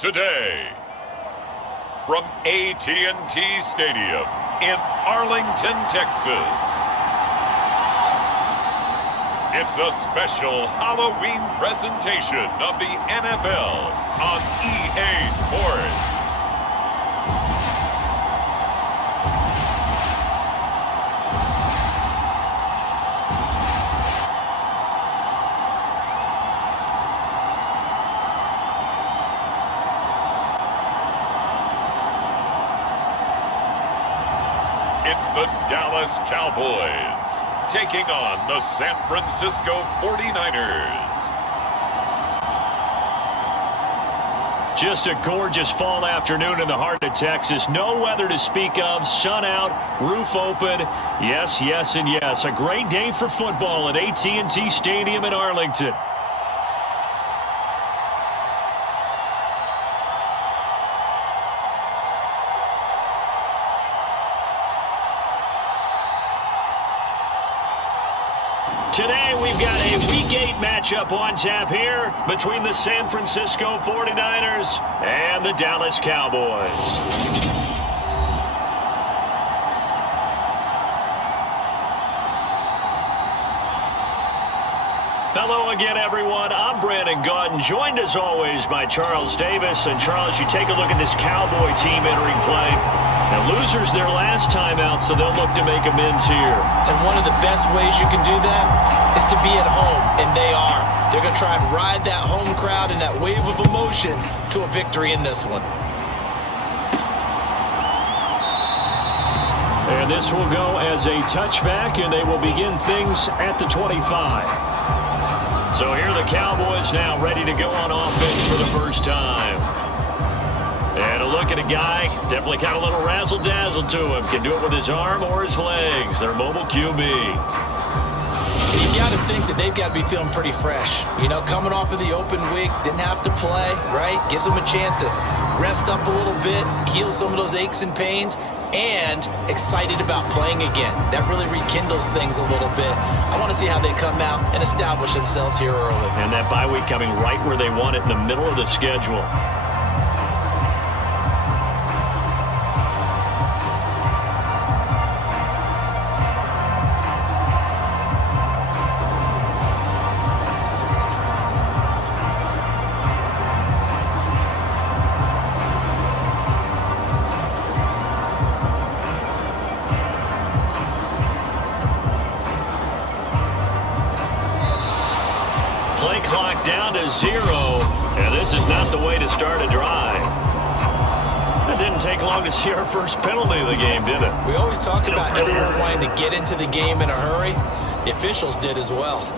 Today, from AT&T Stadium in Arlington, Texas, it's a special Halloween presentation of the NFL on EA Sports. It's the Dallas Cowboys taking on the San Francisco 49ers. Just a gorgeous fall afternoon in the heart of Texas. No weather to speak of. Sun out, roof open. Yes, yes, and yes. A great day for football at AT&T Stadium in Arlington. Today, we've got a Week 8 matchup on tap here between the San Francisco 49ers and the Dallas Cowboys. Hello again, everyone. I'm Brandon Gautin, joined as always by Charles Davis. And Charles, you take a look at this Cowboy team entering play. Now, losers their last time out, so they'll look to make amends here. And one of the best ways you can do that is to be at home, and they are. They're going to try and ride that home crowd and that wave of emotion to a victory in this one. And this will go as a touchback, and they will begin things at the 25. So here are the Cowboys now ready to go on offense for the first time. And a look at a guy, definitely got a little razzle-dazzle to him. Can do it with his arm or his legs. Their mobile QB. You got to think that they've got to be feeling pretty fresh. You know, coming off of the open week, didn't have to play, right? Gives them a chance to rest up a little bit, heal some of those aches and pains, and excited about playing again. That really rekindles things a little bit. I want to see how they come out and establish themselves here early. And that bye week coming right where they want it, in the middle of the schedule. Play clock down to 0, and this is not the way to start a drive. It didn't take long to see our first penalty of the game, did it? We always talk about everyone wanting to get into the game in a hurry. The officials did as well.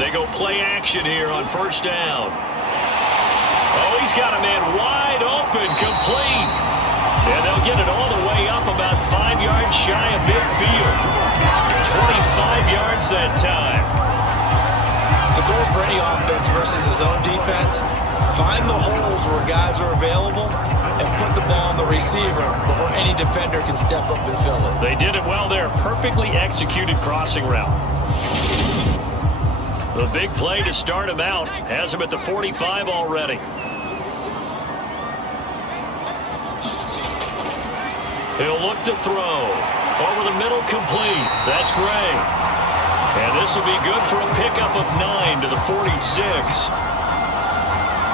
They go play action here on first down. Oh, he's got a man wide open, complete. And they'll get it all the way up about 5 yards shy of midfield. 25 yards that time. The goal for any offense versus his own defense, find the holes where guys are available and put the ball on the receiver before any defender can step up and fill it. They did it well there. Perfectly executed crossing route. The big play to start him out. Has him at the 45 already. He'll look to throw. Over the middle, complete. That's great. And this will be good for a pickup of 9 to the 46.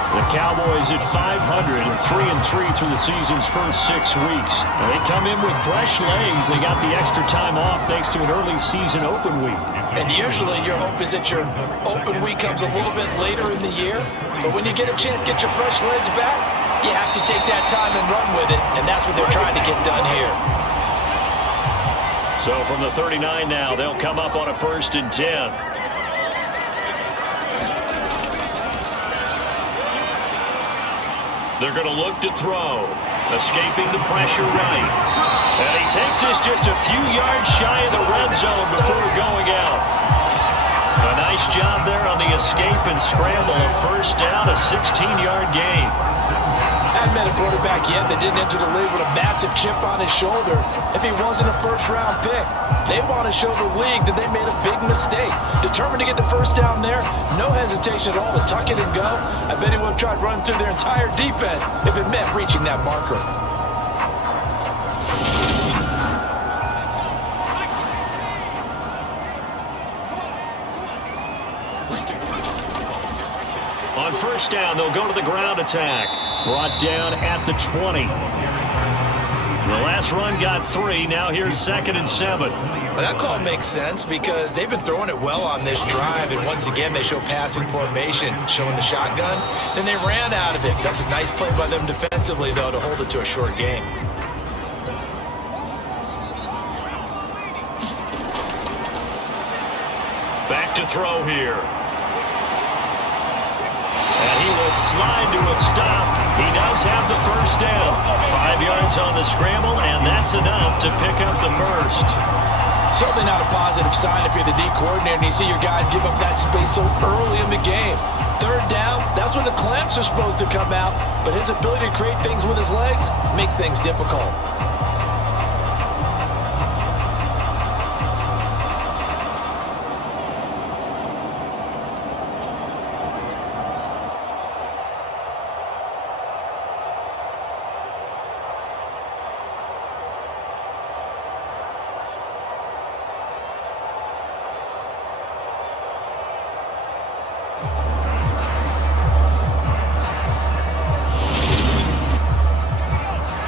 The Cowboys at 500 and 3-3 through the season's first 6 weeks. And they come in with fresh legs. They got the extra time off thanks to an early season open week. And usually your hope is that your open week comes a little bit later in the year. But when you get a chance to get your fresh legs back, you have to take that time and run with it. And that's what they're trying to get done here. So from the 39 now, they'll come up on a 1st and 10. They're going to look to throw. Escaping the pressure right. And he takes this just a few yards shy of the red zone before going out. A nice job there on the escape and scramble. A first down, a 16-yard gain. Hadn't been a quarterback yet that didn't enter the league with a massive chip on his shoulder if he wasn't a first-round pick. They want to show the league that they made a big mistake. Determined to get the first down there, no hesitation at all to tuck it and go. I bet he would have tried running through their entire defense if it meant reaching that marker. On first down, they'll go to the ground attack. Brought down at the 20. The last run got 3. Now here's 2nd and 7. Well, that call makes sense because they've been throwing it well on this drive, and once again they show passing formation, showing the shotgun. Then they ran out of it. That's a nice play by them defensively, though, to hold it to a short gain. Back to throw here. And he will slide to a stop. He does have the first down. 5 yards on the scramble, and that's enough to pick up the first. Certainly not a positive sign if you're the D coordinator and you see your guys give up that space so early in the game. 3rd down, that's when the clamps are supposed to come out, but his ability to create things with his legs makes things difficult.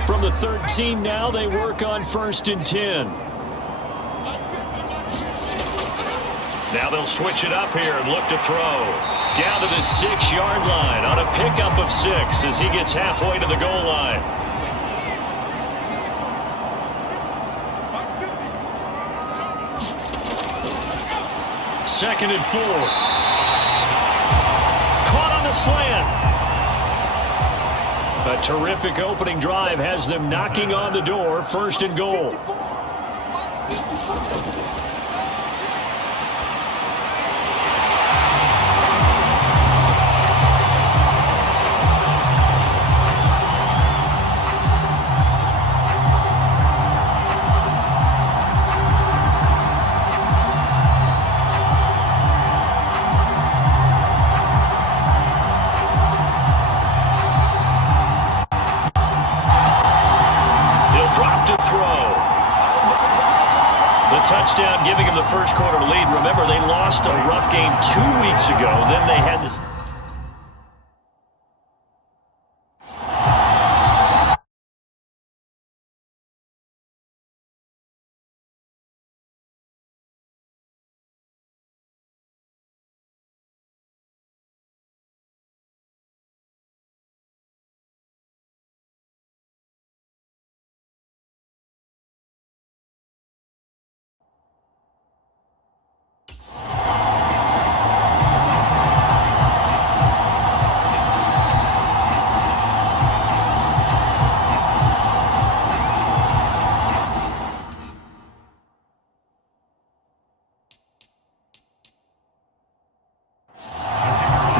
From the 13 now, they work on 1st and 10. Now they'll switch it up here and look to throw. Down to the 6-yard line on a pickup of 6 as he gets halfway to the goal line. Second and 4. Caught on the slant. A terrific opening drive has them knocking on the door. 1st and goal. Touchdown giving him the first quarter lead. Remember, they lost a rough game 2 weeks ago. Then they had this.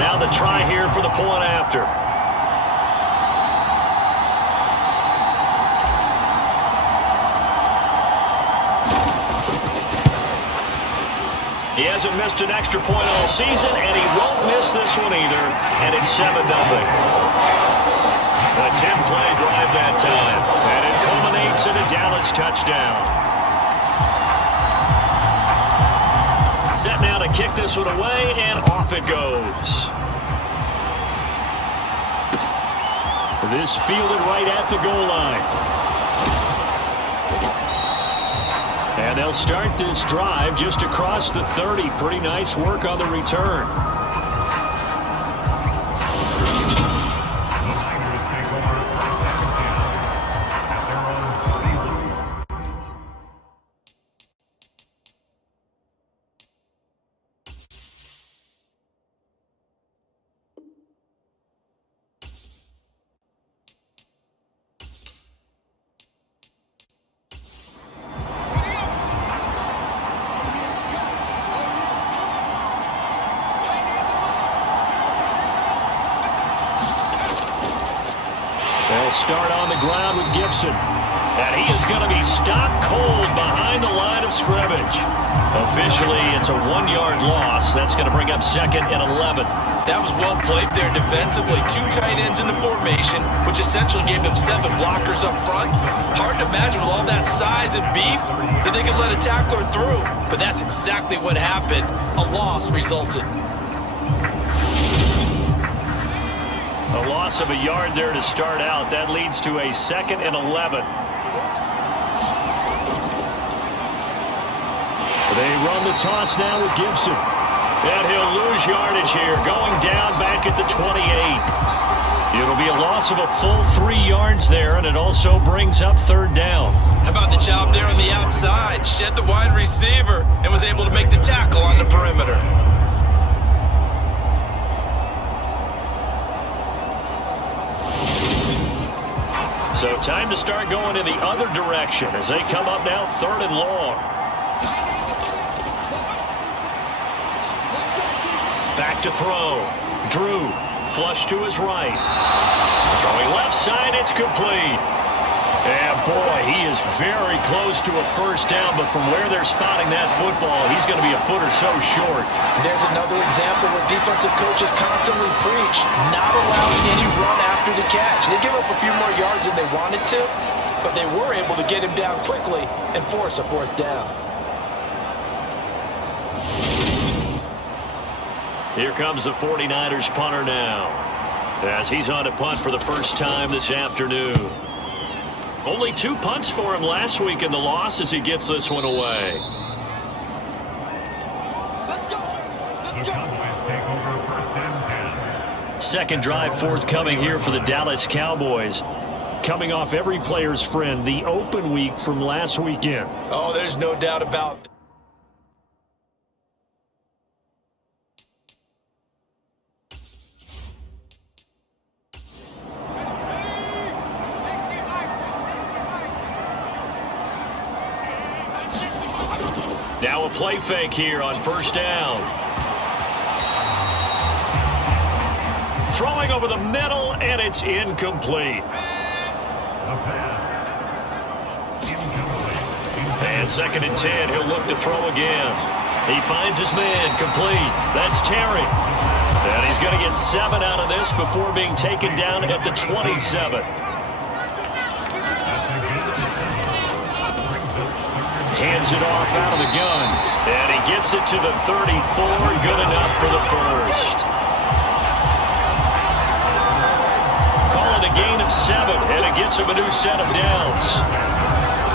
Now the try here for the point after. He hasn't missed an extra point all season, and he won't miss this one either, and it's 7-0. A 10-play drive that time, and it culminates in a Dallas touchdown. Set now to kick this one away, and off it goes. This fielded right at the goal line. And they'll start this drive just across the 30. Pretty nice work on the return. They'll start on the ground with Gibson. And he is going to be stopped cold behind the line of scrimmage. Officially, it's a 1-yard loss. That's going to bring up 2nd and 11. That was well played there defensively. 2 tight ends in the formation, which essentially gave them 7 blockers up front. Hard to imagine with all that size and beef that they could let a tackler through. But that's exactly what happened. A loss resulted. A loss of a yard there to start out. That leads to a 2nd and 11. They run the toss now with Gibson. And he'll lose yardage here, going down back at the 28. It'll be a loss of a full 3 yards there, and it also brings up 3rd down. How about the job there on the outside? Shed the wide receiver and was able to make the tackle on the perimeter. So time to start going in the other direction as they come up now 3rd and long. Back to throw. Drew, flush to his right. Throwing left side, it's complete. And boy, he is very close to a 1st down, but from where they're spotting that football, he's going to be a foot or so short. There's another example where defensive coaches constantly preach not allowing any run after the catch. They give up a few more yards than they wanted to, but they were able to get him down quickly and force a 4th down. Here comes the 49ers punter now, as he's on to punt for the first time this afternoon. Only 2 punts for him last week in the loss as he gets this one away. Second drive forthcoming here for the Dallas Cowboys. Coming off every player's friend, the open week from last weekend. Oh, there's no doubt about it. Now a play fake here on 1st down. Throwing over the middle, and it's incomplete. And 2nd and 10, he'll look to throw again. He finds his man, complete. That's Terry. And he's going to get 7 out of this before being taken down at the 27. Hands it off out of the gun. And he gets it to the 34. Good enough for the 1st. Calling a gain of 7. And it gets him a new set of downs.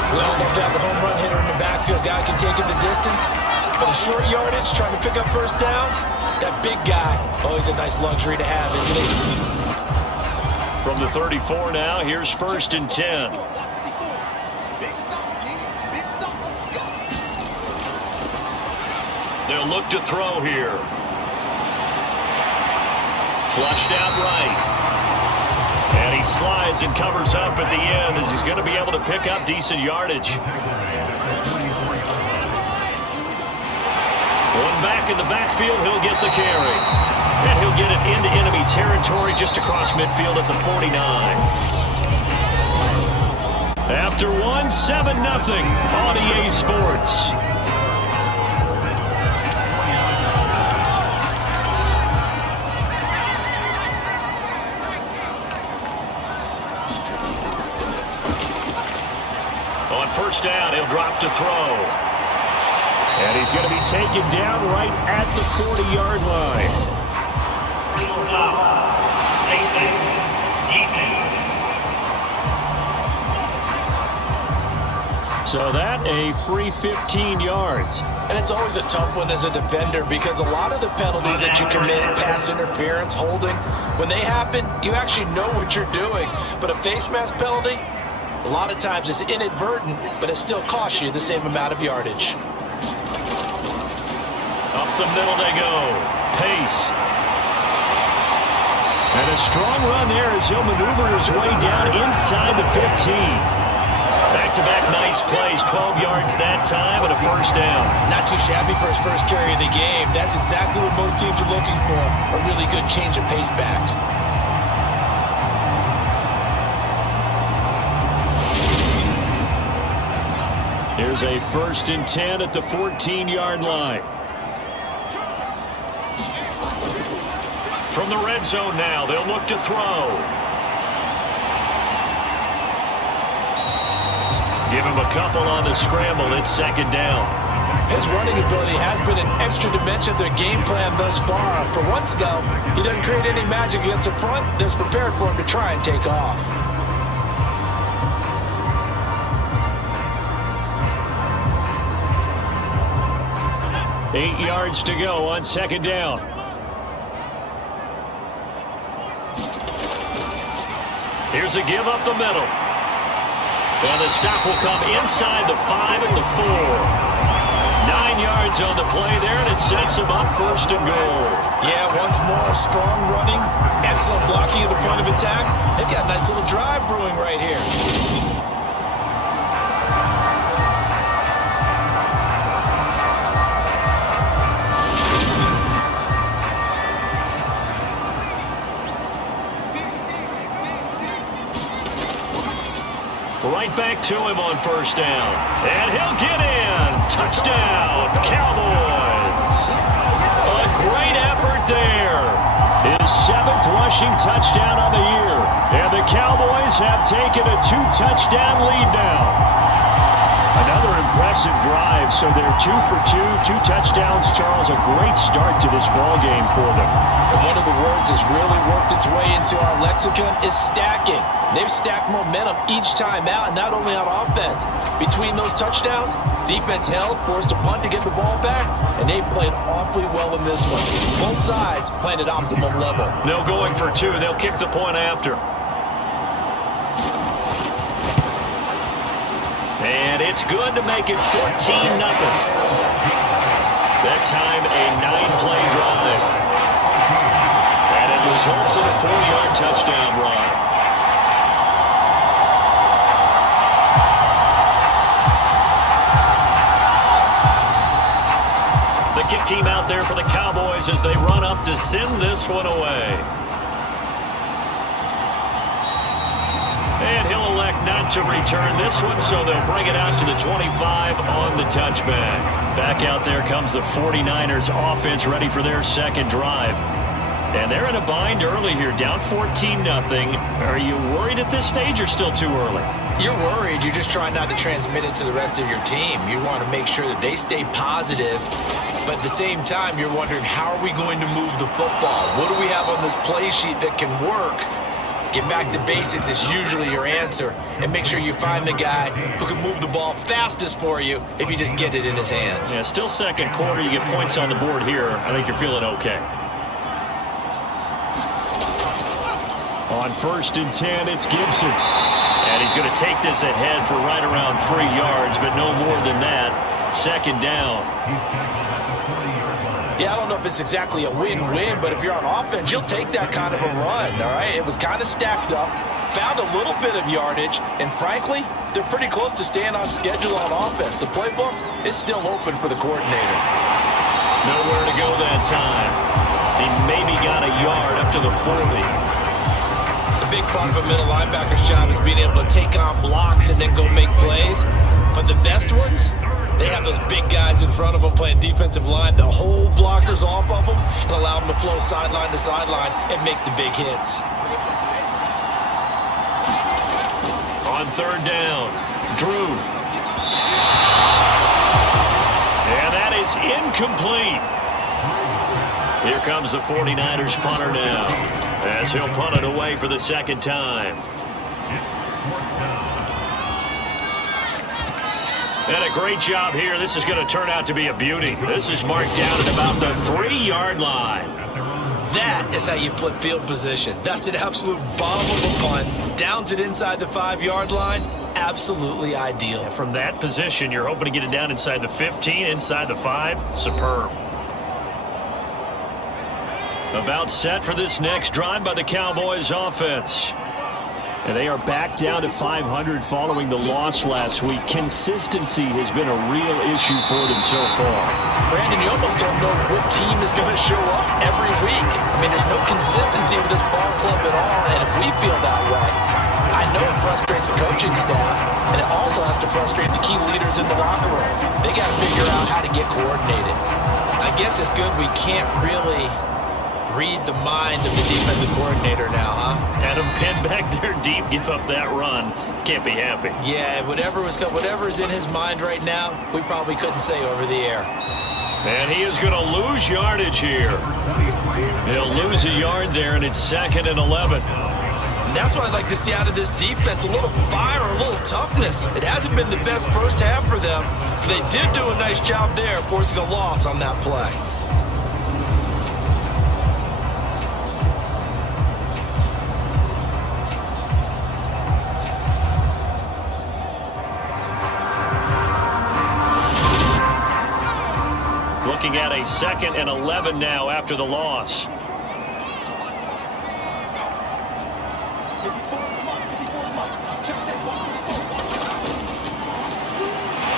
Well, love to have a home run hitter in the backfield. Guy can take it the distance. But a short yardage, trying to pick up 1st downs. That big guy, always a nice luxury to have, isn't he? From the 34 now, here's 1st and 10. They'll look to throw here. Flushed out right. And he slides and covers up at the end as he's going to be able to pick up decent yardage. One back in the backfield, he'll get the carry. And he'll get it into enemy territory just across midfield at the 49. After 1, 7-0 on EA Sports. On 1st down, he'll drop to throw. And he's going to be taken down right at the 40-yard line. So that a free 15 yards. And it's always a tough one as a defender because a lot of the penalties that you commit, pass interference, holding, when they happen, you actually know what you're doing. But a face mask penalty, a lot of times it's inadvertent, but it still costs you the same amount of yardage. Up the middle they go. Pace. And a strong run there as he'll maneuver his way down inside the 15. Back-to-back nice plays, 12 yards that time and a 1st down. Not too shabby for his first carry of the game. That's exactly what most teams are looking for, a really good change of pace back. Here's a 1st and 10 at the 14-yard line. From the red zone now, they'll look to throw. Give him a couple on the scramble. It's 2nd down. His running ability has been an extra dimension of their game plan thus far. For once, though, he doesn't create any magic against the front that's prepared for him to try and take off. Eight yards to go on 2nd down. Here's a give up the middle. And the stop will come inside the 5 at the 4. 9 yards on the play there, and it sets him up 1st and goal. Yeah, once more, strong running, excellent blocking at the point of attack. They've got a nice little drive brewing right here. Right back to him on 1st down. And he'll get in. Touchdown, Cowboys. A great effort there. His 7th rushing touchdown on the year. And the Cowboys have taken a 2-touchdown lead now. Another impressive drive, so they're 2 for 2, 2 touchdowns. Charles, a great start to this ball game for them. And one of the words that's really worked its way into our lexicon is stacking. They've stacked momentum each time out, and not only on offense. Between those touchdowns, defense held, forced a punt to get the ball back, and they played awfully well in this one. Both sides playing at optimum level. No going for 2. They'll kick the point after. And it's good to make it 14-0. That time a 9-play drive. And it results in a 4-yard touchdown run. The kick team out there for the Cowboys as they run up to send this one away. And he'll elect not to return this one, so they'll bring it out to the 25 on the touchback. Back out there comes the 49ers offense ready for their 2nd drive. And they're in a bind early here, down 14-0. Are you worried at this stage or still too early? You're worried. You're just trying not to transmit it to the rest of your team. You want to make sure that they stay positive. But at the same time, you're wondering, how are we going to move the football? What do we have on this play sheet that can work? Get back to basics is usually your answer. And make sure you find the guy who can move the ball fastest for you if you just get it in his hands. Yeah, still 2nd quarter. You get points on the board here. I think you're feeling okay. On 1st and 10, it's Gibson. And he's going to take this ahead for right around 3 yards, but no more than that. 2nd down. Yeah, I don't know if it's exactly a win-win, but if you're on offense, you'll take that kind of a run, all right? It was kind of stacked up, found a little bit of yardage, and frankly, they're pretty close to staying on schedule on offense. The playbook is still open for the coordinator. Nowhere to go that time. He maybe got a yard up to the 40. The big part of a middle linebacker's job is being able to take on blocks and then go make plays. But the best ones, they have those big guys in front of them playing defensive line. The whole blockers off of them and allow them to flow sideline to sideline and make the big hits. On 3rd down, Drew. And that is incomplete. Here comes the 49ers punter now, as he'll punt it away for the 2nd time. And a great job here. This is going to turn out to be a beauty. This is marked down at about the 3-yard line. That is how you flip field position. That's an absolute bomb of a punt. Downs it inside the 5-yard line. Absolutely ideal. From that position, you're hoping to get it down inside the 15, inside the 5. Superb. About set for this next drive by the Cowboys offense. And they are back down to 500 following the loss last week. Consistency has been a real issue for them so far. Brandon, you almost don't know what team is going to show up every week. I mean, there's no consistency with this ball club at all, and if we feel that way, I I know it frustrates the coaching staff, and it also has to frustrate the key leaders in the locker room. They got to figure out how to get coordinated. I guess it's good we can't really read the mind of the defensive coordinator now, huh? Had him pinned back there deep, give up that run. Can't be happy. Yeah, whatever's in his mind right now, we probably couldn't say over the air. And he is going to lose yardage here. He'll lose a yard there, and it's 2nd and 11. And that's what I'd like to see out of this defense, a little fire, a little toughness. It hasn't been the best first half for them. They did do a nice job there, forcing a loss on that play. Looking at a 2nd and 11 now after the loss.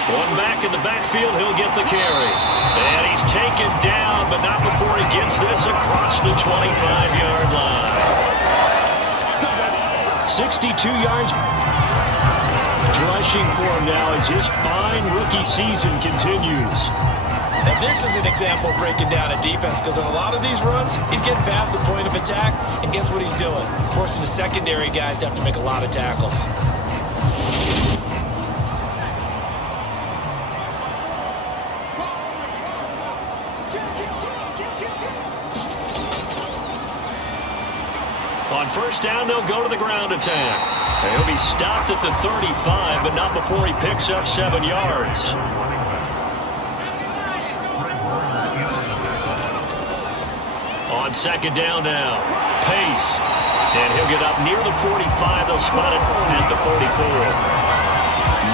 One back in the backfield, he'll get the carry. And he's taken down, but not before he gets this across the 25-yard line. 62 yards rushing for him now as his fine rookie season continues. And this is an example of breaking down a defense, because on a lot of these runs, he's getting past the point of attack, and guess what he's doing? Forcing the secondary guys to have to make a lot of tackles. On first down, they'll go to the ground attack. He'll be stopped at the 35, but not before he picks up 7 yards. On second down now, Pace. And he'll get up near the 45. They'll spot it at the 44.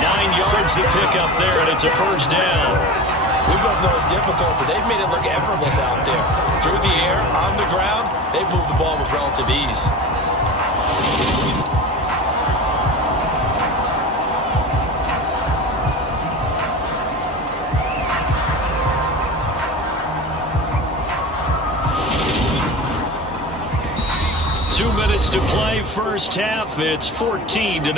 9 yards to pick up there, and it's a first down. We both know it's difficult, but they've made it look effortless out there. Through the air, on the ground, they've moved the ball with relative ease. To play first half, it's 14-0.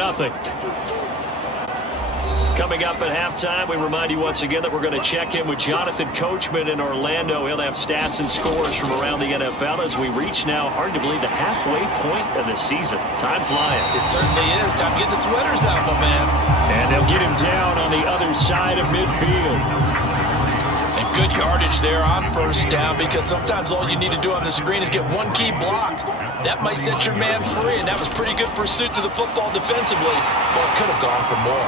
Coming up at halftime, we remind you once again that we're going to check in with Jonathan Coachman in Orlando. He'll have stats and scores from around the NFL as we reach now, hard to believe, the halfway point of the season. Time flying. It certainly is. Time to get the sweaters out, my man. And they'll get him down on the other side of midfield. And good yardage there on first down, because sometimes all you need to do on the screen is get one key block. That might set your man free, and that was pretty good pursuit to the football defensively. Well, it could have gone for more.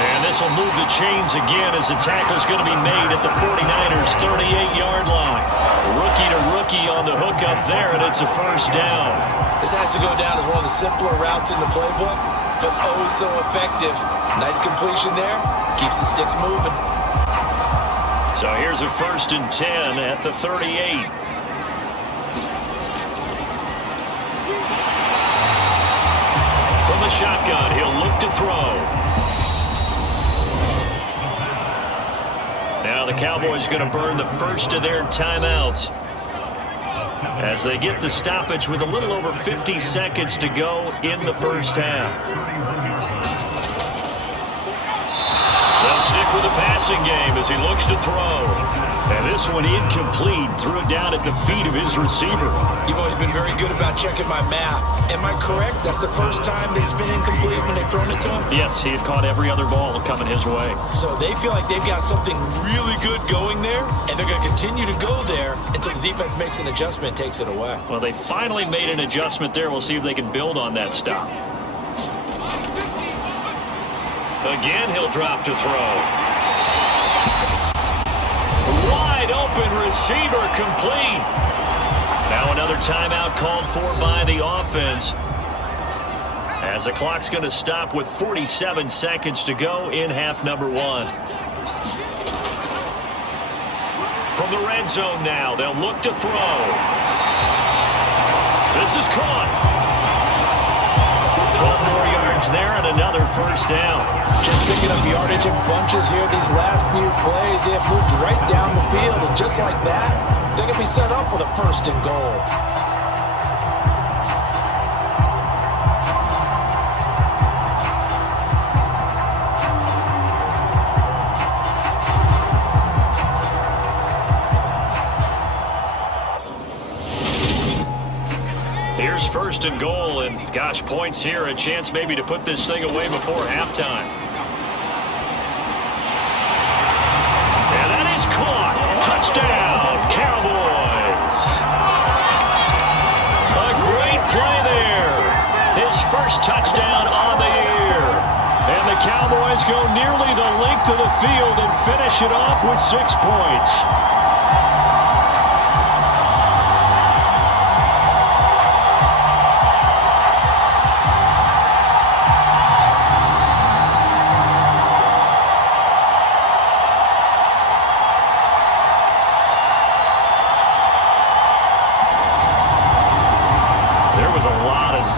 And this will move the chains again as the tackle's going to be made at the 49ers' 38-yard line. Rookie to rookie on the hook up there, and it's a first down. This has to go down as one of the simpler routes in the playbook, but oh so effective. Nice completion there. Keeps the sticks moving. So here's a 1st and 10 at the 38. From the shotgun, he'll look to throw. Now the Cowboys going to burn the first of their timeouts as they get the stoppage with a little over 50 seconds to go in the first half. They'll stick with the passing game as he looks to throw. And this one incomplete. Threw it down at the feet of his receiver. You've always been very good about checking my math. Am I correct? That's the first time that it's been incomplete when they've thrown it to him? Yes, he had caught every other ball coming his way. So they feel like they've got something really good going there, and they're going to continue to go there until the defense makes an adjustment and takes it away. Well, they finally made an adjustment there. We'll see if they can build on that stop. Again, he'll drop to throw. Wide open receiver complete. Now another timeout called for by the offense, as the clock's going to stop with 47 seconds to go in half number 1. From the red zone now, they'll look to throw. This is caught. 12 more yards there and another first down. Just picking up yardage in bunches here these last few plays. They have moved right down the field, and just like that, they're going to be set up with a 1st and goal. Here's first and goal, and gosh, points here, a chance maybe to put this thing away before halftime. And that is caught. Touchdown, Cowboys. A great play there. His first touchdown on the year. And the Cowboys go nearly the length of the field and finish it off with 6 points.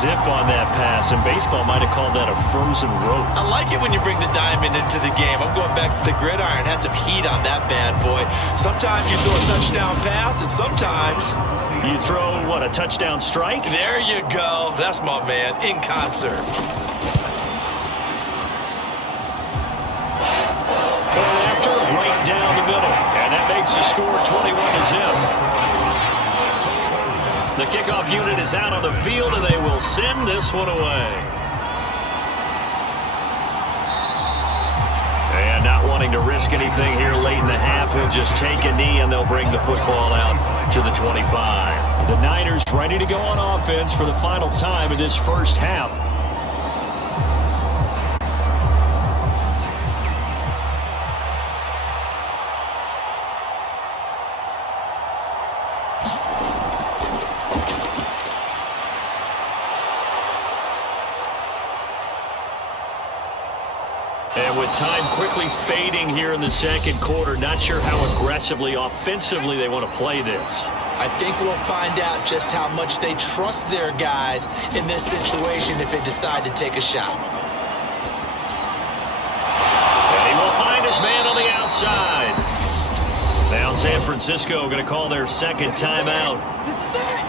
Zip on that pass, and baseball might have called that a frozen rope. I like it when you bring the diamond into the game. I'm going back to the gridiron. Had some heat on that bad boy. Sometimes you throw a touchdown pass, and sometimes you throw, what, a touchdown strike? There you go. That's my man, in concert. Going after, right down the middle, and that makes the score 21-0. The kickoff unit is out on the field, and they will send this one away. And not wanting to risk anything here late in the half, he'll just take a knee, and they'll bring the football out to the 25. The Niners ready to go on offense for the final time in this first half. And with time quickly fading here in the second quarter, not sure how aggressively, offensively they want to play this. I think we'll find out just how much they trust their guys in this situation if they decide to take a shot. And he will find his man on the outside. Now San Francisco going to call their second timeout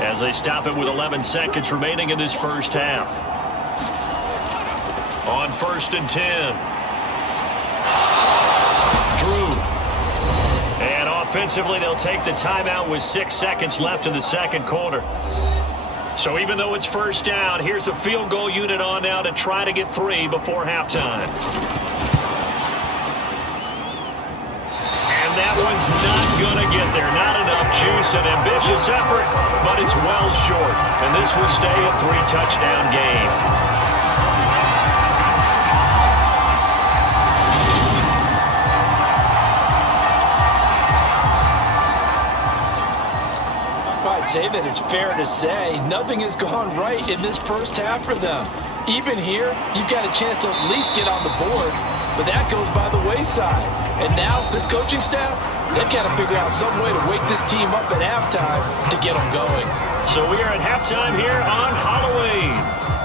as they stop it with 11 seconds remaining in this first half. On 1st and 10. And offensively, they'll take the timeout with 6 seconds left in the second quarter. So even though it's first down, here's the field goal unit on now to try to get 3 before halftime. And that one's not going to get there. Not enough juice, an ambitious effort, but it's well short. And this will stay a 3-touchdown game. Say that it's fair to say nothing has gone right in this first half for them. Even here, you've got a chance to at least get on the board, but that goes by the wayside. And now, this coaching staff, they've got to figure out some way to wake this team up at halftime to get them going. So we are at halftime here on Halloween.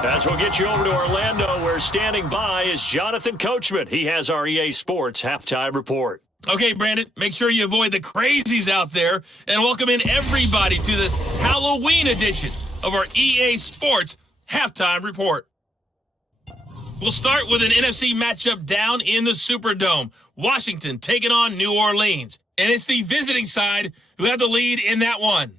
As we'll get you over to Orlando, where standing by is Jonathan Coachman. He has our EA Sports halftime report. Okay, Brandon, make sure you avoid the crazies out there and welcome in everybody to this Halloween edition of our EA Sports Halftime Report. We'll start with an NFC matchup down in the Superdome. Washington taking on New Orleans. And it's the visiting side who have the lead in that one.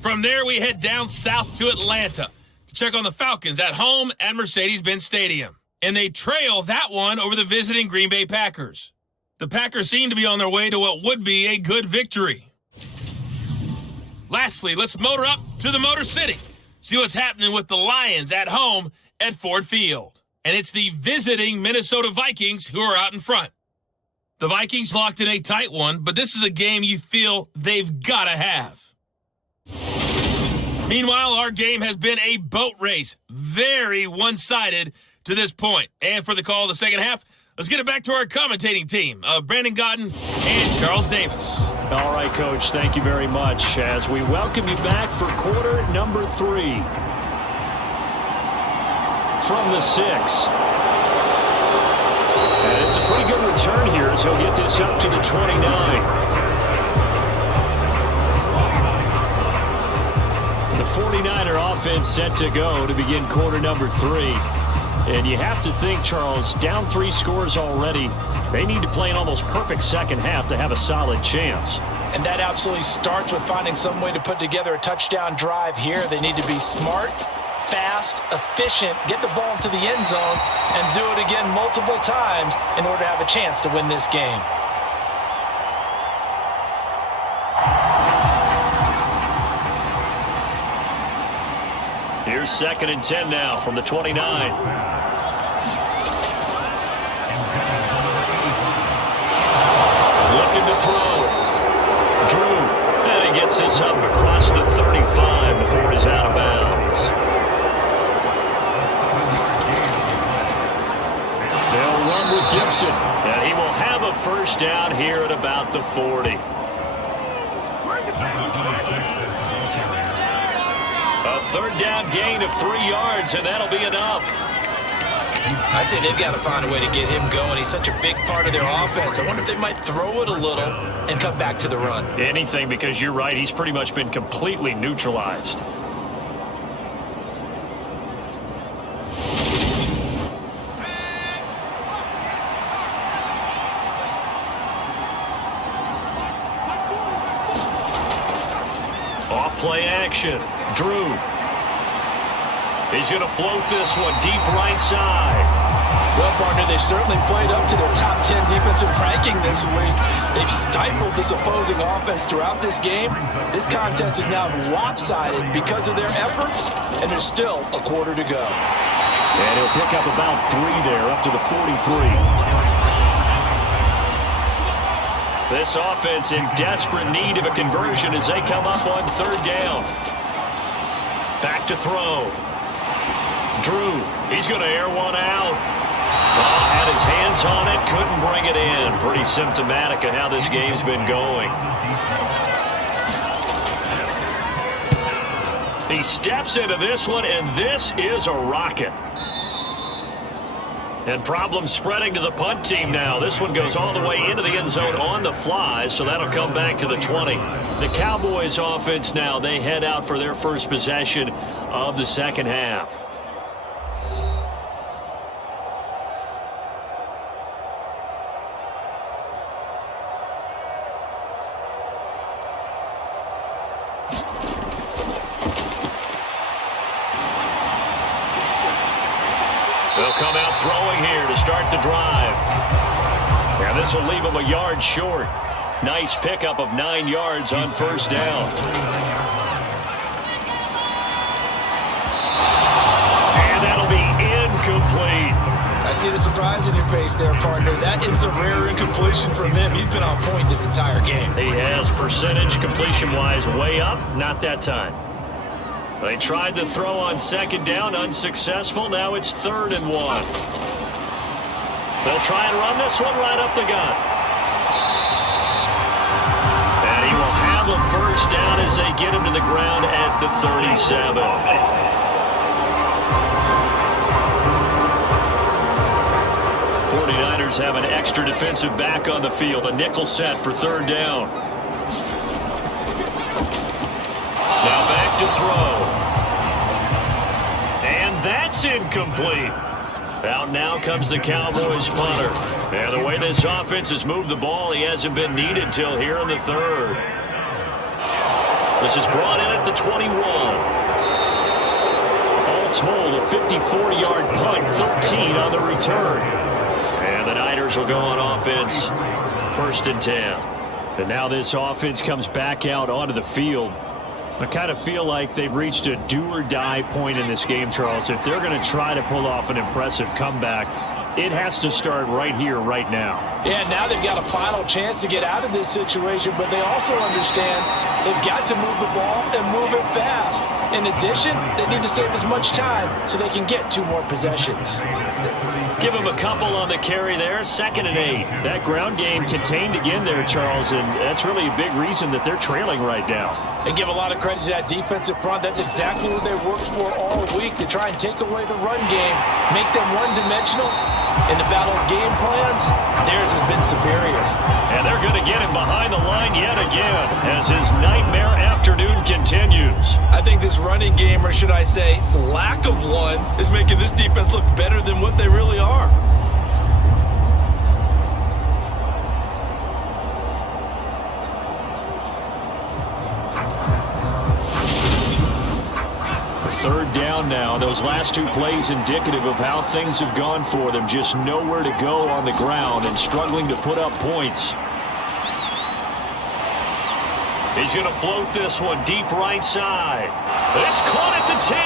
From there, we head down south to Atlanta to check on the Falcons at home at Mercedes-Benz Stadium. And they trail that one over the visiting Green Bay Packers. The Packers seem to be on their way to what would be a good victory. Lastly, let's motor up to the Motor City. See what's happening with the Lions at home at Ford Field. And it's the visiting Minnesota Vikings who are out in front. The Vikings locked in a tight one, but this is a game you feel they've got to have. Meanwhile, our game has been a boat race. Very one-sided to this point. And for the call of the second half, let's get it back to our commentating team, Brandon Godden and Charles Davis. All right, Coach, thank you very much as we welcome you back for quarter number 3. From the 6. And it's a pretty good return here as he'll get this up to the 29. The 49er offense set to go to begin quarter number 3. And you have to think, Charles, down 3 scores already. They need to play an almost perfect second half to have a solid chance. And that absolutely starts with finding some way to put together a touchdown drive here. They need to be smart, fast, efficient, get the ball into the end zone, and do it again multiple times in order to have a chance to win this game. Here's 2nd and 10 now from the 29. Looking to throw. Drew, and he gets this up across the 35 before he's out of bounds. They'll run with Gibson, and he will have a first down here at about the 40. A 3rd down gain of 3 yards, and that'll be enough. I'd say they've got to find a way to get him going. He's such a big part of their offense. I wonder if they might throw it a little and come back to the run. Anything, because you're right. He's pretty much been completely neutralized. Off play action. Drew. He's going to float this one deep right side. Well, partner, they've certainly played up to their top 10 defensive ranking this week. They've stifled this opposing offense throughout this game. This contest is now lopsided because of their efforts, and there's still a quarter to go. And he'll pick up about 3 there, up to the 43. This offense in desperate need of a conversion as they come up on 3rd down. Back to throw. Drew, he's going to air one out. Had his hands on it, couldn't bring it in. Pretty symptomatic of how this game's been going. He steps into this one, and this is a rocket. And problems spreading to the punt team now. This one goes all the way into the end zone on the fly, so that'll come back to the 20. The Cowboys offense now, they head out for their first possession of the second half. They'll come out throwing here to start the drive. And this will leave them a yard short. Nice pickup of 9 yards on 1st down. And that'll be incomplete. I see the surprise in your face there, partner. That is a rare incompletion from him. He's been on point this entire game. He has percentage completion-wise way up. Not that time. They tried to throw on 2nd down, unsuccessful. Now it's 3rd and 1. They'll try and run this one right up the gut. And he will have a first down as they get him to the ground at the 37. 49ers have an extra defensive back on the field. A nickel set for 3rd down. Now back to throw. And that's incomplete. Out now comes the Cowboys punter. And the way this offense has moved the ball, he hasn't been needed till here in the 3rd. This is brought in at the 21. All told, a 54-yard punt, 13 on the return. And the Niners will go on offense, 1st and 10. And now this offense comes back out onto the field. I kind of feel like they've reached a do-or-die point in this game, Charles. If they're going to try to pull off an impressive comeback, it has to start right here, right now. Yeah, now they've got a final chance to get out of this situation, but they also understand they've got to move the ball and move it fast. In addition, they need to save as much time so they can get 2 more possessions. Give them a couple on the carry there, 2nd and 8. That ground game contained again there, Charles, and that's really a big reason that they're trailing right now. And give a lot of credit to that defensive front. That's exactly what they worked for all week, to try and take away the run game, make them one-dimensional. In the battle of game plans, theirs has been superior. And they're going to get him behind the line yet again as his nightmare afternoon continues. I think this running game, or should I say lack of one, is making this defense look better than what they really are. Third down now. Those last two plays indicative of how things have gone for them. Just nowhere to go on the ground and struggling to put up points. He's going to float this one deep right side. It's caught at the 10.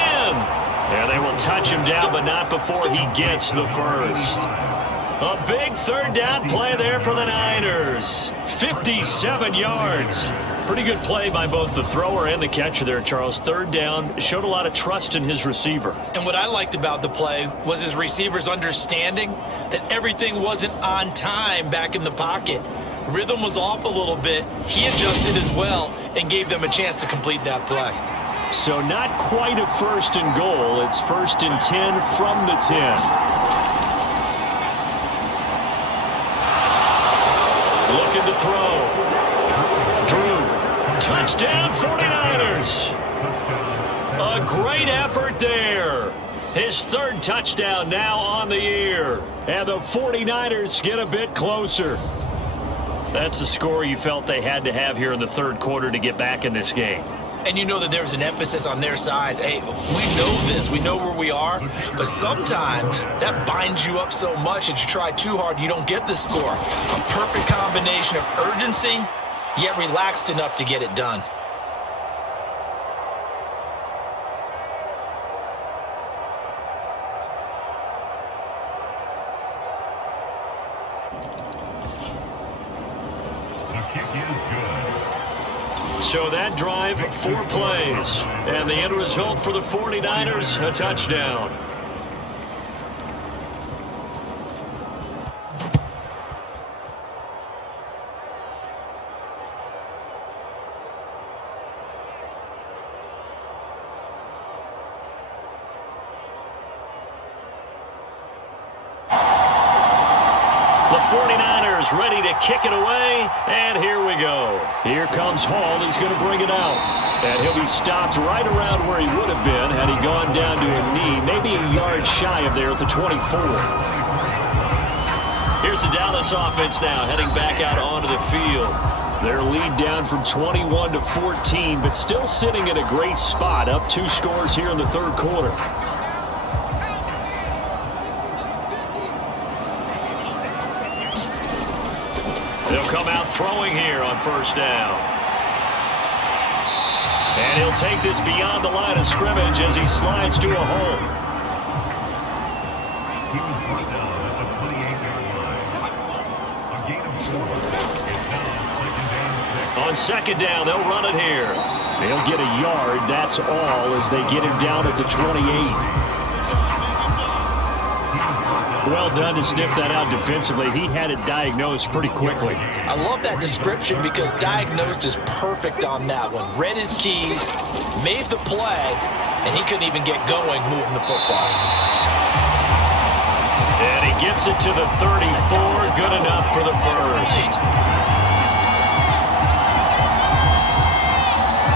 And they will touch him down, but not before he gets the first. A big third down play there for the Niners. 57 yards. Pretty good play by both the thrower and the catcher there, Charles. Third down, showed a lot of trust in his receiver. And what I liked about the play was his receiver's understanding that everything wasn't on time back in the pocket. Rhythm was off a little bit. He adjusted as well and gave them a chance to complete that play. So not quite a first and goal. It's 1st and 10 from the 10. Looking to throw. Drew. Touchdown 49ers. A great effort there. His third touchdown now on the year. And the 49ers get a bit closer. That's the score you felt they had to have here in the third quarter to get back in this game. And you know that there's an emphasis on their side. Hey, we know this. We know where we are. But sometimes that binds you up so much that you try too hard, you don't get the score. A perfect combination of urgency, yet relaxed enough to get it done. So that drive, 4 plays. And the end result for the 49ers, a touchdown. Ready to kick it away, and here we go. Here comes Hall. He's going to bring it out. And he'll be stopped right around where he would have been had he gone down to a knee, maybe a yard shy of there at the 24. Here's the Dallas offense now, heading back out onto the field. Their lead down from 21 to 14, but still sitting in a great spot, up 2 scores here in the third quarter. They'll come out throwing here on first down. And he'll take this beyond the line of scrimmage as he slides to a hole. He was brought down at the 28-yard line. A gain of 4. It's now 2nd and 6. On second down, they'll run it here. They'll get a yard, that's all, as they get him down at the 28. Well done to sniff that out defensively. He had it diagnosed pretty quickly. I love that description because diagnosed is perfect on that one. Read his keys, made the play, and he couldn't even get going moving the football. And he gets it to the 34. Good enough for the first.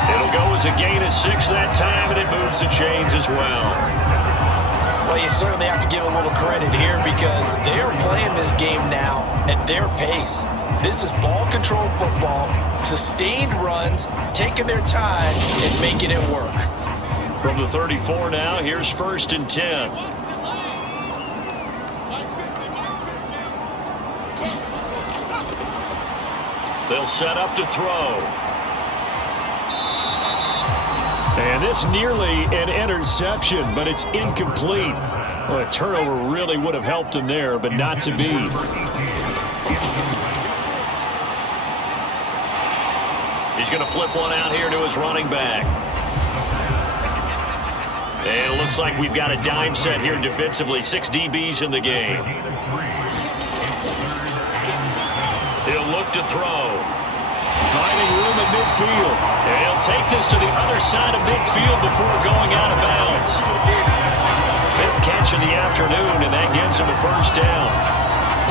It'll go as a gain of 6 that time, and it moves the chains as well. Well, you certainly have to give a little credit here because they're playing this game now at their pace. This is ball control football, sustained runs, taking their time and making it work. From the 34 now, here's 1st and 10. They'll set up to throw. And this nearly an interception, but it's incomplete. Well, a turnover really would have helped him there, but not to be. He's going to flip one out here to his running back. And it looks like we've got a dime set here defensively. 6 DBs in the game. He'll look to throw. Finding room at midfield. And he'll take this to the other side of midfield before going out of bounds. 5th catch of the afternoon, and that gets him a first down.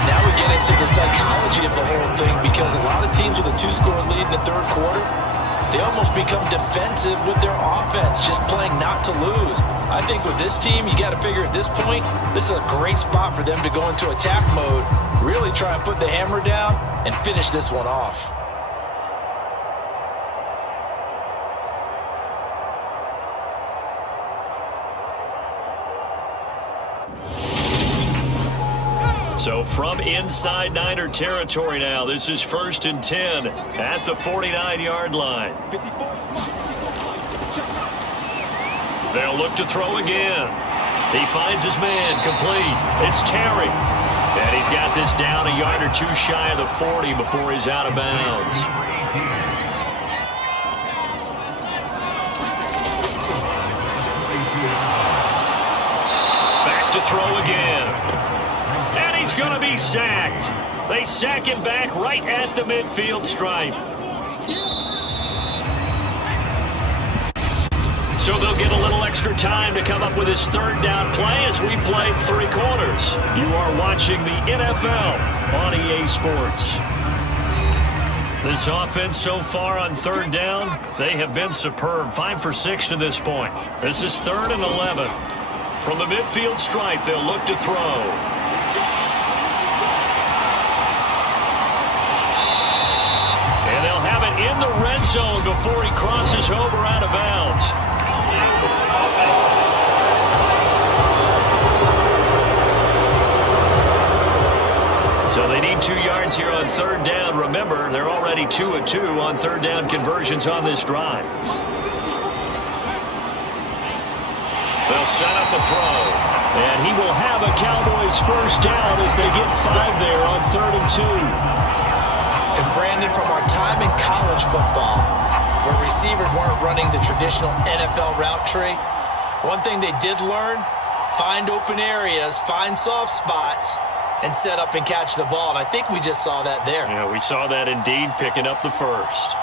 Now we get into the psychology of the whole thing because a lot of teams with a 2-score lead in the third quarter, they almost become defensive with their offense, just playing not to lose. I think with this team, you got to figure at this point, this is a great spot for them to go into attack mode, really try and put the hammer down and finish this one off. So from inside Niner territory now, this is 1st and 10 at the 49-yard line. They'll look to throw again. He finds his man, complete. It's Terry. And he's got this down a yard or two shy of the 40 before he's out of bounds. Back to throw again. And he's going to be sacked. They sack him back right at the midfield stripe. So they'll get a little extra time to come up with his 3rd down play as we played 3 quarters. You are watching the NFL on EA Sports. This offense so far on 3rd down, they have been superb. 5 for 6 to this point. This is 3rd and 11. From the midfield stripe, they'll look to throw. And they'll have it in the red zone before he crosses over out of bounds. So they need 2 yards here on 3rd down. Remember, they're already 2 of 2 on 3rd down conversions on this drive. They'll set up a throw. And he will have a Cowboys 1st down as they get 5 there on 3rd and 2. And Brandon, from our time in college football, where receivers weren't running the traditional NFL route tree, one thing they did learn, find open areas, find soft spots, and set up and catch the ball. And I think we just saw that there. Yeah, we saw that indeed, picking up the 1st.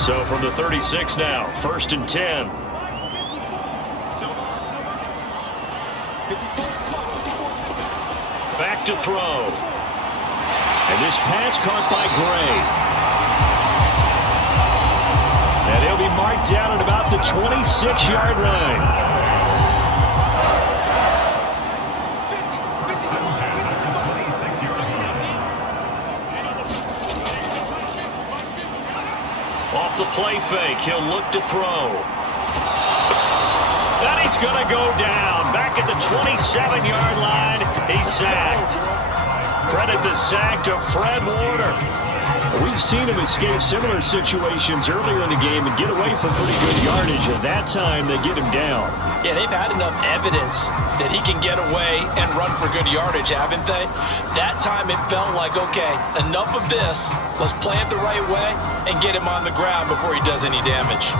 So from the 36 now, 1st and 10. Back to throw. And this pass caught by Gray. And he'll be marked down at about the 26-yard line. Off the play fake, he'll look to throw. And he's going to go down. Back at the 27-yard line, he's sacked. Credit the sack to Fred Warner. We've seen him escape similar situations earlier in the game and get away from pretty good yardage. At that time, they get him down. Yeah, they've had enough evidence that he can get away and run for good yardage, haven't they? That time it felt like, okay, enough of this. Let's play it the right way and get him on the ground before he does any damage.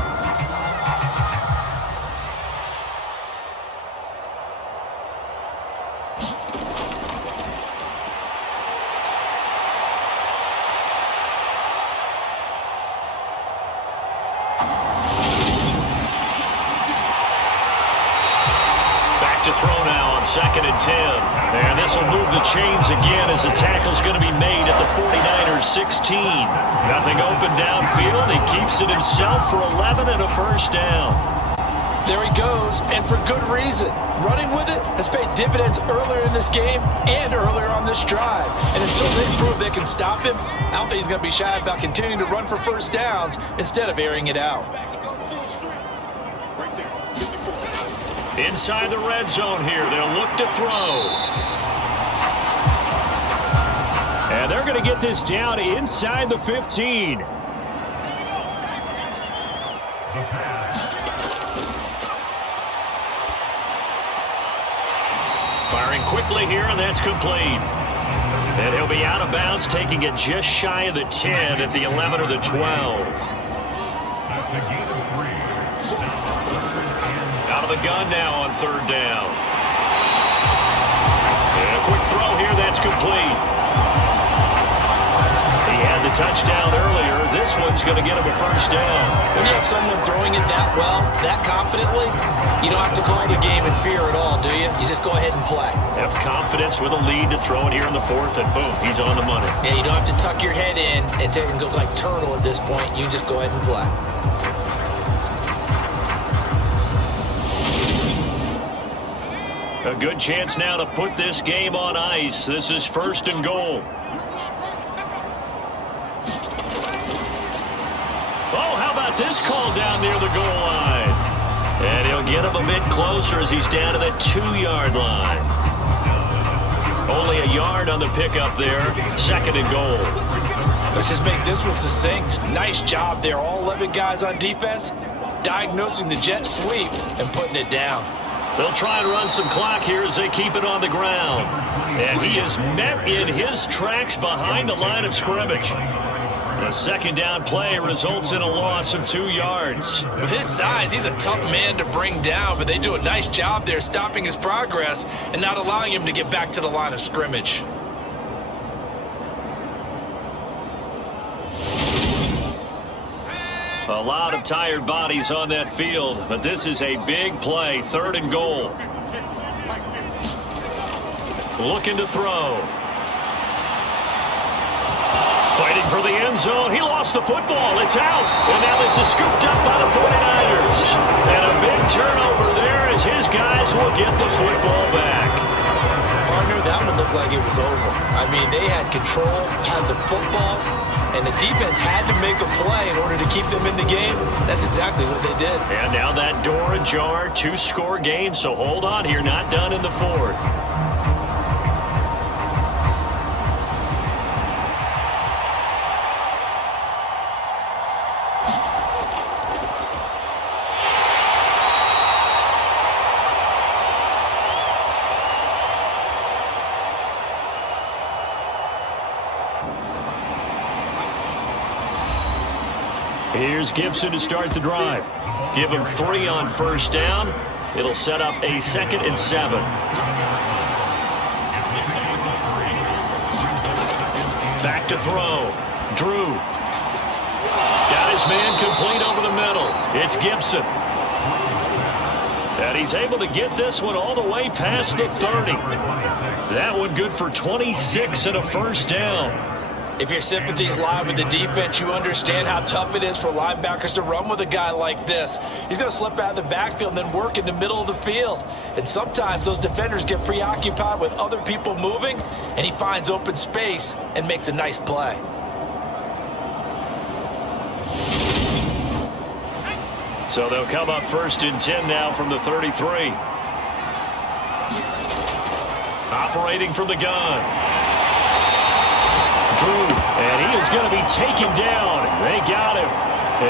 To throw now on 2nd and 10. And this will move the chains again as the tackle's going to be made at the 49ers 16. Nothing open downfield. He keeps it himself for 11 and a 1st down. There he goes, and for good reason. Running with it has paid dividends earlier in this game and earlier on this drive. And until they prove they can stop him, I don't think he's going to be shy about continuing to run for 1st downs instead of airing it out. Inside the red zone here, they'll look to throw. And they're going to get this down inside the 15. Firing quickly here, and that's complete. And he'll be out of bounds, taking it just shy of the 10 at the 11 or the 12. Out of the gun now on 3rd down. And a quick throw here, that's complete. He had the touchdown earlier. This one's going to get him a 1st down. When you have someone throwing it that well, that confidently, you don't have to call the game in fear at all, do you? You just go ahead and play. Have confidence with a lead to throw it here in the 4th, and boom, he's on the money. Yeah, you don't have to tuck your head in and go like turtle at this point. You just go ahead and play. A good chance now to put this game on ice. This is 1st and goal. is called down near the goal line. And he'll get him a bit closer as he's down to the 2-yard line. Only a yard on the pickup there. 2nd and goal. Let's just make this one succinct. Nice job there. All 11 guys on defense diagnosing the jet sweep and putting it down. They'll try and run some clock here as they keep it on the ground. And he is met in his tracks behind the line of scrimmage. The 2nd down play results in a loss of 2 yards. With his size, he's a tough man to bring down, but they do a nice job there stopping his progress and not allowing him to get back to the line of scrimmage. A lot of tired bodies on that field, but this is a big play. 3rd and goal. Looking to throw. Fighting for the end zone. He lost the football. It's out. And now this is scooped up by the 49ers. And a big turnover there as his guys will get the football back. Partner, that one looked like it was over. I mean, they had control, had the football, and the defense had to make a play in order to keep them in the game. That's exactly what they did. And now that door ajar, 2-score game. So hold on here, not done in the 4th. Here's Gibson to start the drive. Give him 3 on 1st down. It'll set up a 2nd and 7. Back to throw. Drew. Got his man complete over the middle. It's Gibson. And he's able to get this one all the way past the 30. That one good for 26 and a 1st down. If your sympathies lie with the defense, you understand how tough it is for linebackers to run with a guy like this. He's going to slip out of the backfield and then work in the middle of the field. And sometimes those defenders get preoccupied with other people moving, and he finds open space and makes a nice play. So they'll come up 1st and 10 now from the 33. Operating from the gun. Drew, and he is going to be taken down. They got him,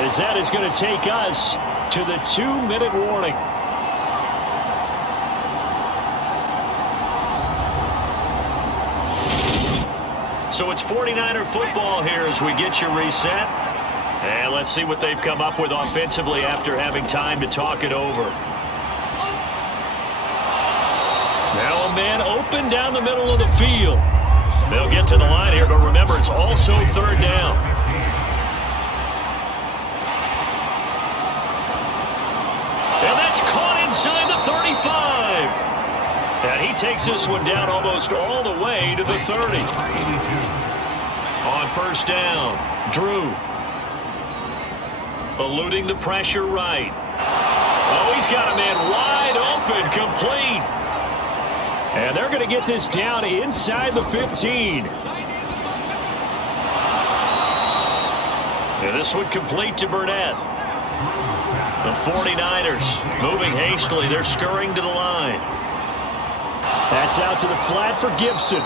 as that is going to take us to the 2-minute warning. So it's 49er football here as we get you reset. And let's see what they've come up with offensively after having time to talk it over. Now a man open down the middle of the field. They'll get to the line here, but remember, it's also 3rd down. And that's caught inside the 35. And he takes this one down almost all the way to the 30. On 1st down, Drew. Eluding the pressure right. Oh, he's got a man wide open, complete. And they're going to get this down inside the 15. And this would complete to Burnett. The 49ers moving hastily. They're scurrying to the line. That's out to the flat for Gibson.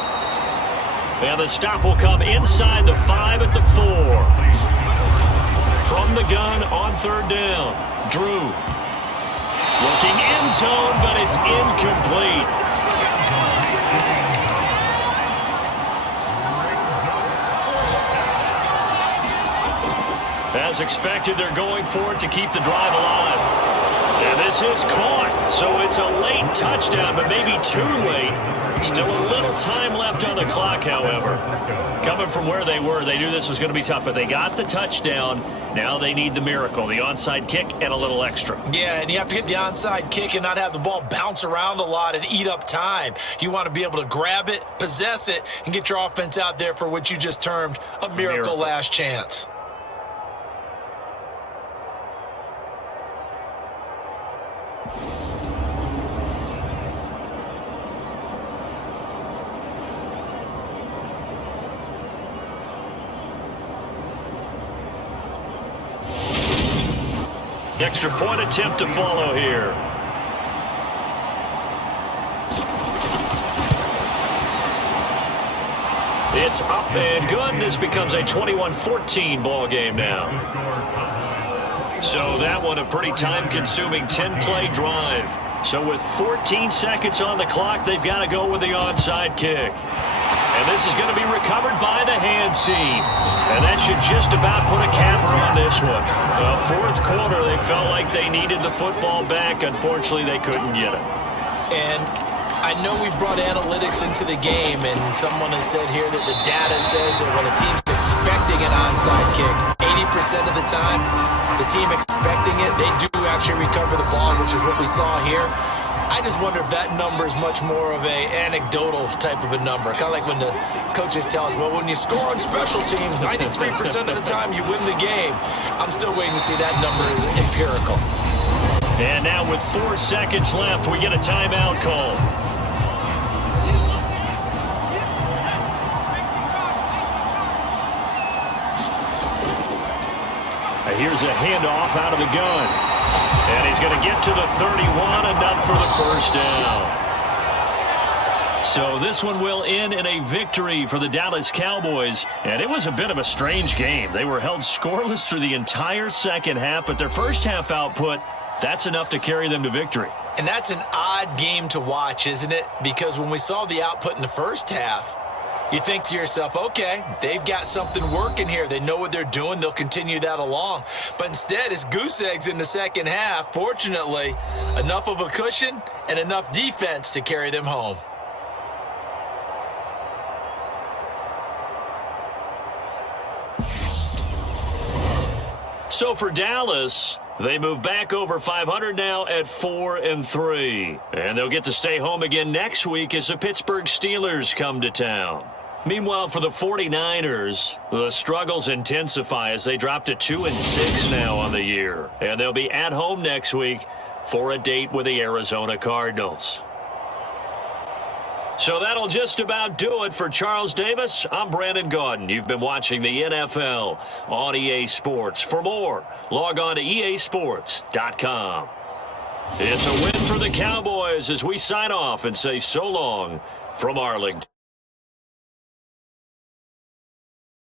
And the stop will come inside the 5 at the 4. From the gun on 3rd down. Drew. Looking end zone, but it's incomplete. As expected, they're going for it to keep the drive alive. And this is caught, so it's a late touchdown, but maybe too late. Still a little time left on the clock, however. Coming from where they were, they knew this was going to be tough, but they got the touchdown. Now they need the miracle, the onside kick and a little extra. Yeah, and you have to get the onside kick and not have the ball bounce around a lot and eat up time. You want to be able to grab it, possess it, and get your offense out there for what you just termed a miracle last chance. Extra point attempt to follow here. It's up and good. This becomes a 21-14 ball game now. So that one a pretty time-consuming 10-play drive. So with 14 seconds on the clock, they've got to go with the onside kick. And this is going to be recovered by the hand seam. And that should just about put a capper on this one. Fourth quarter, they felt like they needed the football back. Unfortunately, they couldn't get it. And I know we brought analytics into the game, and someone has said here that the data says that when a team's expecting an onside kick, 80% of the time, the team expecting it, they do actually recover the ball, which is what we saw here. I just wonder if that number is much more of a anecdotal type of a number. Kind of like when the coaches tell us, well, when you score on special teams, 93% of the time you win the game. I'm still waiting to see that number is empirical. And now with 4 seconds left, we get a timeout call. Here's a handoff out of the gun. And he's going to get to the 31, enough for the first down. So this one will end in a victory for the Dallas Cowboys. And it was a bit of a strange game. They were held scoreless through the entire second half, but their first half output, that's enough to carry them to victory. And that's an odd game to watch, isn't it? Because when we saw the output in the first half, you think to yourself, okay, they've got something working here. They know what they're doing. They'll continue that along. But instead, it's goose eggs in the second half. Fortunately, enough of a cushion and enough defense to carry them home. So for Dallas, they move back over 500 now at 4-3. And they'll get to stay home again next week as the Pittsburgh Steelers come to town. Meanwhile, for the 49ers, the struggles intensify as they drop to 2-6 now on the year. And they'll be at home next week for a date with the Arizona Cardinals. So that'll just about do it for Charles Davis. I'm Brandon Gaudin. You've been watching the NFL on EA Sports. For more, log on to easports.com. It's a win for the Cowboys as we sign off and say so long from Arlington.